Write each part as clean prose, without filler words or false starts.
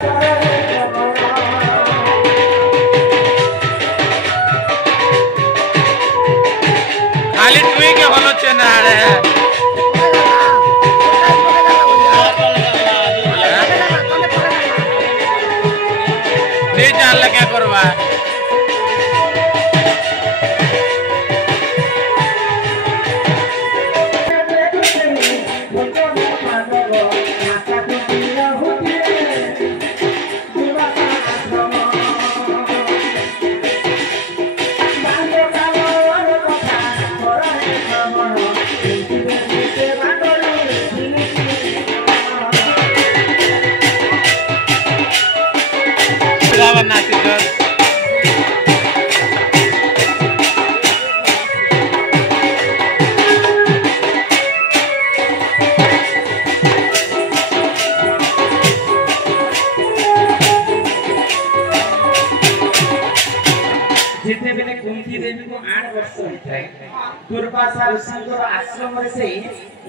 खाली टुई के हलो चेना रे नहीं जान लगे करवा जितने बेले कुंती देवी को 8 वर्ष होता है दुर्वासा ऋषिंकर आश्रम से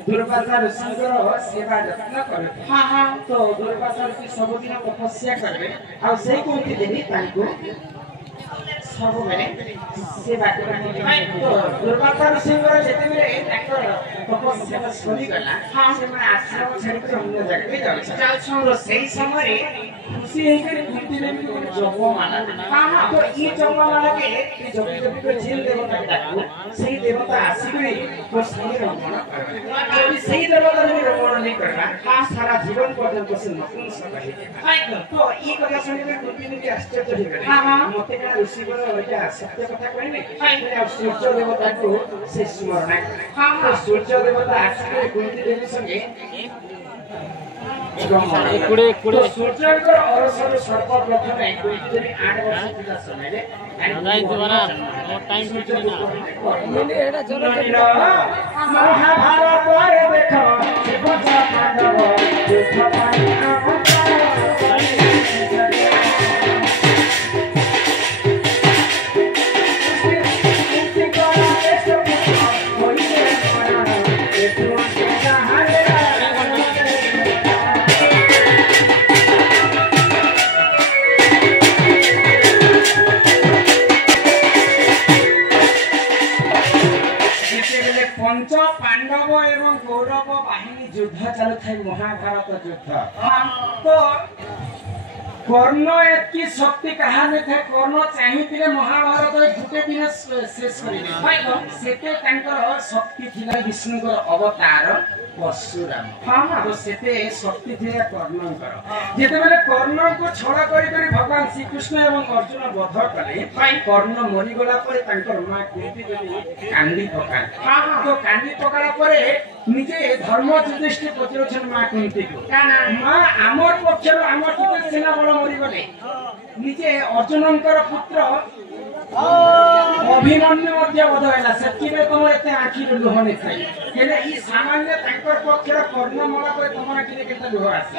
दुर्वासा ऋषिंकर सेवा यत्न करते हां हां तो दुर्वासा ऋषि सब दिन तपस्या करबे आ सेई कुंती देवी तांको सब बेले सेवा करबे तो दुर्वासा ऋषिंकर जेते बेले तांकर तपस्या सरी गला हां से माने आश्रम छाड़ी के अन्य जगह पे जाउ तो सेई समय खुशी हेकर कुंती देवी को जप माना हां हां तो ये जप माना के जप जप को झील देवता के डाकू सेई देवता आसीकरी तो संगे रमण करबे यदि सेई देवता ने रमण नहीं करबा हां सारा जीवन पर्यंत से नपुंसक रही तो ये कथा सुनिके कुंती देवी आश्चर्य हो गए हां हां मते का ऋषि बल होइया सत्य कथा कहले हां सूर्य देवता को से स्मरण हां हां सूर्य देवता आसीकरी कुंती देवी संगे कुड़े कुड़े सूर्यकर अरसर सर्वप्रथम कुंती देवी 8 वर्ष थिला समय रे नहीं तुम्हारा टाइम फिट नहीं ना एटा चलो महाभारत रे देखो शिवजा पांडव युद्ध पाई पंच पांडव एवं कौरव बाहिनी युद्ध चलु थे महाभारत युद्ध तो कर्ण एतकी शक्ति कहा ने थे कर्ण चाहिथिले महाभारत गुटे दिन शेष करिले भाई सेते तांकर शक्ति थिला विष्णुकर अवतार परशुराम हां तो सेते शक्ति थिला कर्णकर जेते बेले कर्ण को छड़ा करी करी भगवान श्री कृष्ण एवं अर्जुन वध कले भाई कर्ण मरि गला परे तांकर मां कुंती देवी कांदी पका हां तो कांदी पकाला परे निजे धर्म युधिष्ठिर पतिरछन मां कुंती को मां आमर पक्षर आमर किते सेना बल मरि गले निजे अर्जुनकर पुत्र अभिमन्यु मध्य वध हैला सेति बे तमर एते आखी लुह नै थाई केले ई सामान्य तांकर पक्षर कर्ण मला परे तमर आखी केते लुह आसी